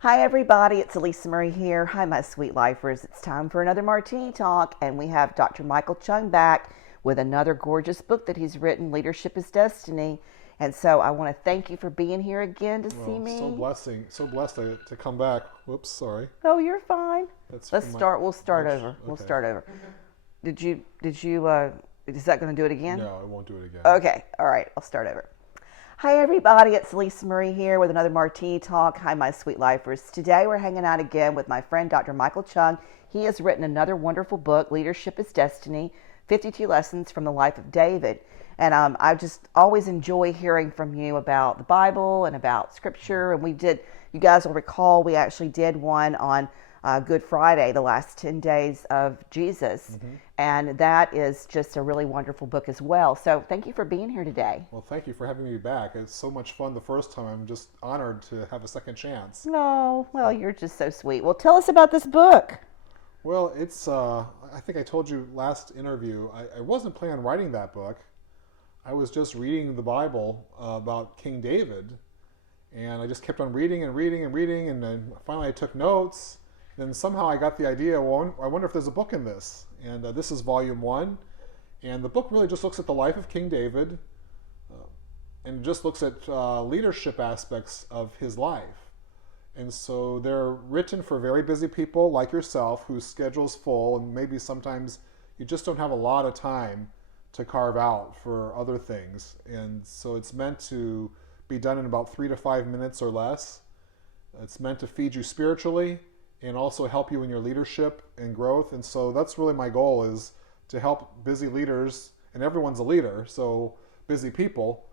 Hi everybody, it's Alisa Murray here. Hi my sweet lifers. It's time for another Martini Talk, and we have Dr. Michael Chung back with another gorgeous book that he's written, Leadership is Destiny. And so I want to thank you for being here again to see me. So blessed to come back. Whoops, sorry. Oh, you're fine. We'll start over. Okay. We'll start over. Did you, is that going to do it again? No, I won't do it again. Okay, all right, I'll start over. Hi everybody, it's Alisa Murray here with another Martini Talk. Hi my sweet lifers. Today we're hanging out again with my friend Dr. Michael Chung. He has written another wonderful book, Leadership is Destiny, 52 Lessons from the Life of David. And I just always enjoy hearing from you about the Bible and about Scripture. And you guys will recall, we actually did one on Good Friday, the last 10 days of Jesus. Mm-hmm. And that is just a really wonderful book as well. So thank you for being here today. Well, thank you for having me back. It's so much fun the first time. I'm just honored to have a second chance. No, well, you're just so sweet. Well, tell us about this book. Well, it's, I think I told you last interview, I wasn't planning on writing that book. I was just reading the Bible about King David. And I just kept on reading, and then finally I took notes. Then somehow I got the idea, well, I wonder if there's a book in this. And this is volume 1. And the book really just looks at the life of King David and just looks at leadership aspects of his life. And so they're written for very busy people like yourself whose schedule's full, and maybe sometimes you just don't have a lot of time to carve out for other things. And so it's meant to be done in about 3 to 5 minutes or less. It's meant to feed you spiritually and also help you in your leadership and growth. And so that's really my goal, is to help busy leaders, and everyone's a leader, so busy people,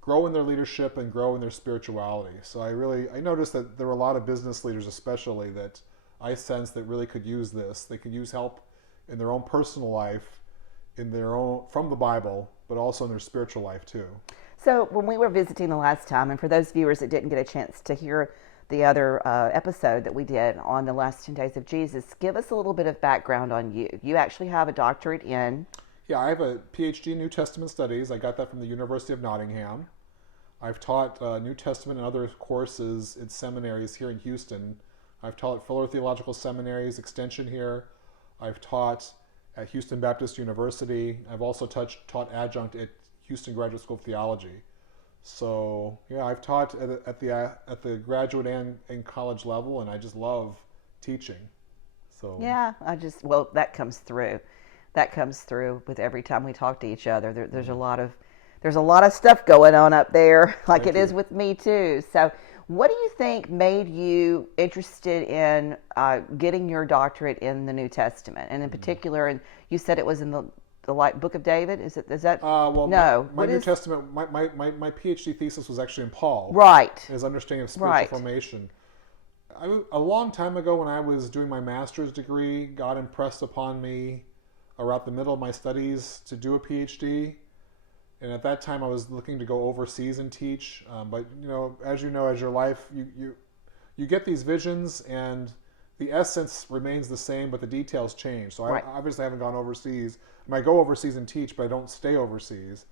grow in their leadership and grow in their spirituality. So I noticed that there were a lot of business leaders especially that I sensed that really could use this. They could use help in their own personal life, in their own, from the Bible, but also in their spiritual life too. So when we were visiting the last time, and for those viewers that didn't get a chance to hear the other episode that we did on the last 10 days of Jesus, give us a little bit of background on you. You actually have a doctorate in... Yeah, I have a PhD in New Testament Studies. I got that from the University of Nottingham. I've taught New Testament and other courses in seminaries here in Houston. I've taught at Fuller Theological Seminary's extension here. I've taught at Houston Baptist University. I've also taught adjunct at Houston Graduate School of Theology. So yeah, I've taught at the graduate and college level, and I just love teaching. So yeah, that comes through. That comes through with every time we talk to each other. There's a lot of stuff going on up there, like it is with me too. So what do you think made you interested in getting your doctorate in the New Testament, and in particular, and you said it was in the Book of David? Is that? Well, no. My New Testament, my PhD thesis was actually in Paul. Right. His understanding of spiritual formation. A long time ago, when I was doing my master's degree, God impressed upon me around the middle of my studies to do a PhD. And at that time, I was looking to go overseas and teach. But as your life, you get these visions, and the essence remains the same, but the details change. So I obviously haven't gone overseas. I might go overseas and teach, but I don't stay overseas.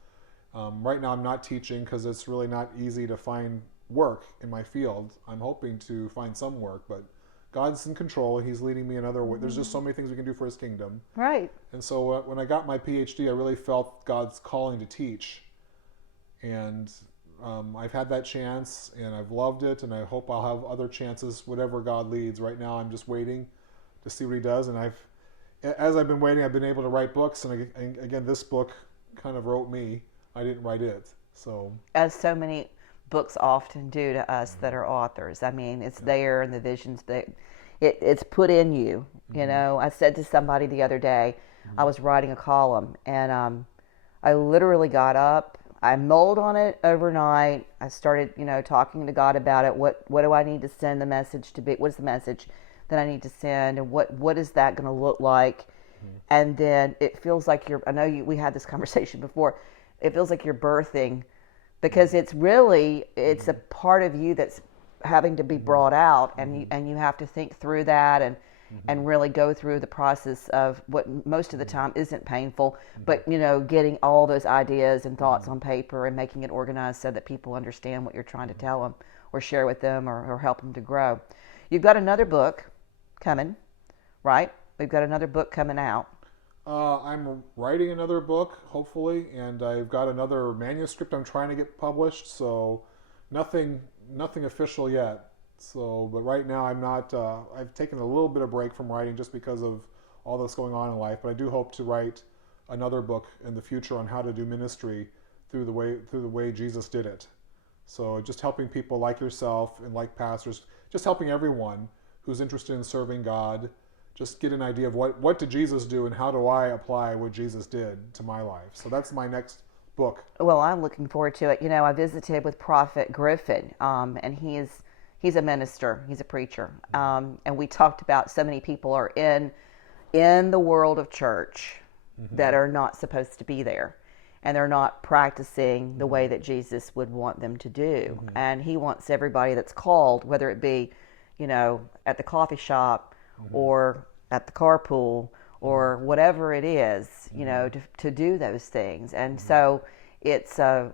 Right now I'm not teaching because it's really not easy to find work in my field. I'm hoping to find some work, but God's in control. He's leading me in other ways. There's just so many things we can do for His kingdom. Right. And so when I got my PhD, I really felt God's calling to teach. And I've had that chance, and I've loved it, and I hope I'll have other chances, whatever God leads. Right now I'm just waiting to see what He does, and as I've been waiting, I've been able to write books, and again, this book kind of wrote me. I didn't write it. So as so many books often do to us that are authors. I mean, it's there, and the visions that it's put in you. I said to somebody the other day, I was writing a column, and I literally got up. I mulled on it overnight. I started, talking to God about it. What do I need to send the message to be? What's the message that I need to send, and what is that going to look like? And then it feels like we had this conversation before. It feels like you're birthing, because it's a part of you that's having to be brought out, and you have to think through that, and and really go through the process of what most of the time isn't painful, but getting all those ideas and thoughts on paper and making it organized so that people understand what you're trying to tell them or share with them or help them to grow. You've got another book coming, right? We've got another book coming out. I'm writing another book, hopefully, and I've got another manuscript I'm trying to get published, so nothing official yet. So, but right now I'm not, I've taken a little bit of break from writing just because of all that's going on in life, but I do hope to write another book in the future on how to do ministry through the way Jesus did it. So just helping people like yourself and like pastors, just helping everyone who's interested in serving God, just get an idea of what did Jesus do and how do I apply what Jesus did to my life. So that's my next book. Well, I'm looking forward to it. I visited with Prophet Griffin, and he's a minister, he's a preacher, and we talked about so many people are in the world of church that are not supposed to be there, and they're not practicing the way that Jesus would want them to do. And he wants everybody that's called, whether it be, at the coffee shop or at the carpool or whatever it is, to do those things. And so it's a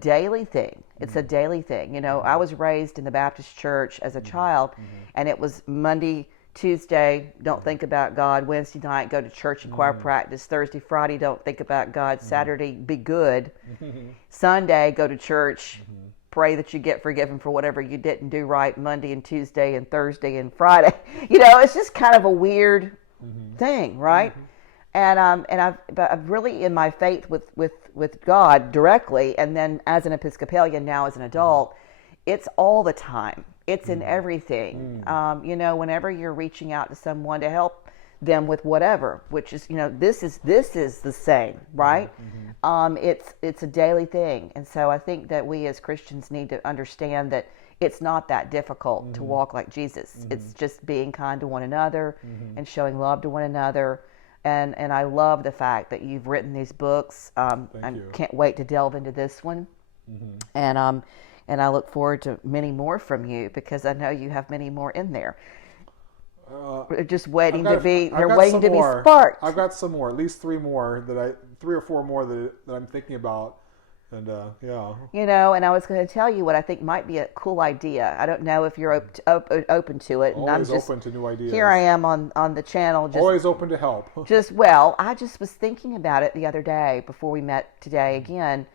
daily thing. It's a daily thing. I was raised in the Baptist church as a child, and it was Monday, Tuesday, don't think about God. Wednesday night, go to church and choir practice. Thursday, Friday, don't think about God. Saturday, be good. Sunday, go to church, pray that you get forgiven for whatever you didn't do right Monday and Tuesday and Thursday and Friday. It's just kind of a weird thing, right? And I've really, in my faith with God directly, and then as an Episcopalian now as an adult, it's all the time. It's in everything. Whenever you're reaching out to someone to help them with whatever, which is, this is the same, right? It's a daily thing. And so I think that we as Christians need to understand that it's not that difficult to walk like Jesus. It's just being kind to one another and showing love to one another. And I love the fact that you've written these books. I can't wait to delve into this one. And I look forward to many more from you, because I know you have many more in there. They're just waiting to be sparked. I've got some more, at least three or four more that I'm thinking about. And yeah. And I was going to tell you what I think might be a cool idea. I don't know if you're open to it. And Always I'm just open to new ideas. Here I am on the channel. Always open to help. I just was thinking about it the other day before we met today again.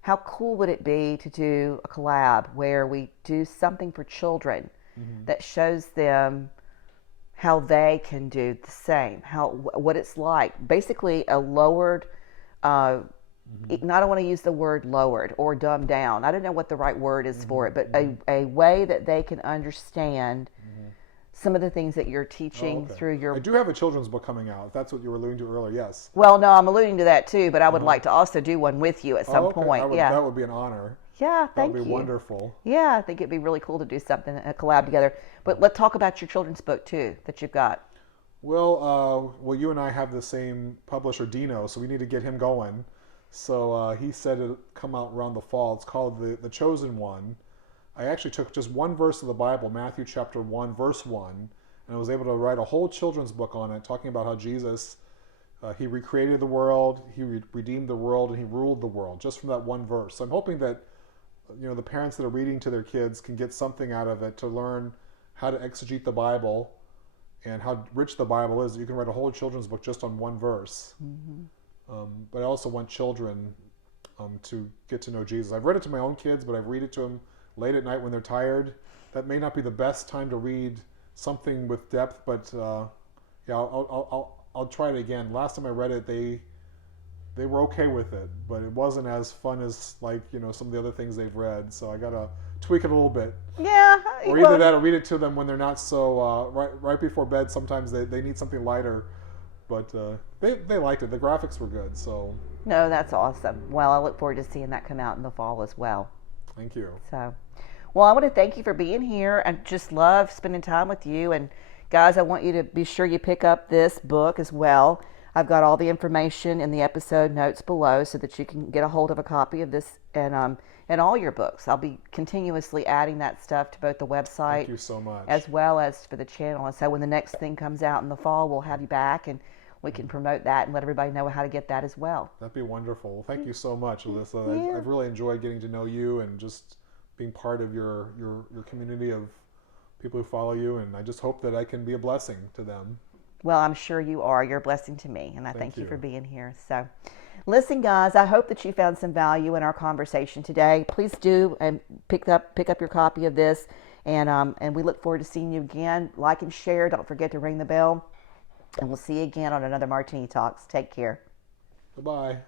How cool would it be to do a collab where we do something for children that shows them how they can do the same, what it's like. Basically a lowered, I don't want to use the word lowered or dumbed down. I don't know what the right word is for it, but a way that they can understand some of the things that you're teaching through your... I do have a children's book coming out, if that's what you were alluding to earlier, yes. Well, no, I'm alluding to that too, but I would like to also do one with you at some point. That would be an honor. Yeah, thank you. That would be wonderful. Yeah, I think it'd be really cool to do something, a collab together. But let's talk about your children's book too, that you've got. Well, you and I have the same publisher, Dino, so we need to get him going. So he said it'll come out around the fall. It's called The Chosen One. I actually took just one verse of the Bible, Matthew chapter 1, verse 1, and I was able to write a whole children's book on it, talking about how Jesus, he recreated the world, he redeemed the world, and he ruled the world, just from that one verse. So I'm hoping that the parents that are reading to their kids can get something out of it to learn how to exegete the Bible and how rich the Bible is. You can write a whole children's book just on one verse. But I also want children to get to know Jesus. I've read it to my own kids, but I've read it to them late at night when they're tired. That may not be the best time to read something with depth, but I'll try it again. Last time I read it, they were okay with it, but it wasn't as fun as some of the other things they've read. So I gotta tweak it a little bit. Yeah. Or either that, or read it to them when they're not so right before bed. Sometimes they need something lighter, but they liked it. The graphics were good. So. No, that's awesome. Well, I look forward to seeing that come out in the fall as well. Thank you. So, well, I want to thank you for being here. I just love spending time with you. And guys, I want you to be sure you pick up this book as well. I've got all the information in the episode notes below so that you can get a hold of a copy of this and all your books. I'll be continuously adding that stuff to both the website. Thank you so much. As well as for the channel. And so when the next thing comes out in the fall, we'll have you back and we can promote that and let everybody know how to get that as well. That'd be wonderful. Thank you so much, Alisa. Yeah. I've really enjoyed getting to know you and just being part of your community of people who follow you, and I just hope that I can be a blessing to them. Well, I'm sure you are. You're a blessing to me, and I thank you you for being here. So, listen, guys, I hope that you found some value in our conversation today. Please do and pick up your copy of this, and we look forward to seeing you again. Like and share. Don't forget to ring the bell, and we'll see you again on another Martini Talks. Take care. Bye-bye.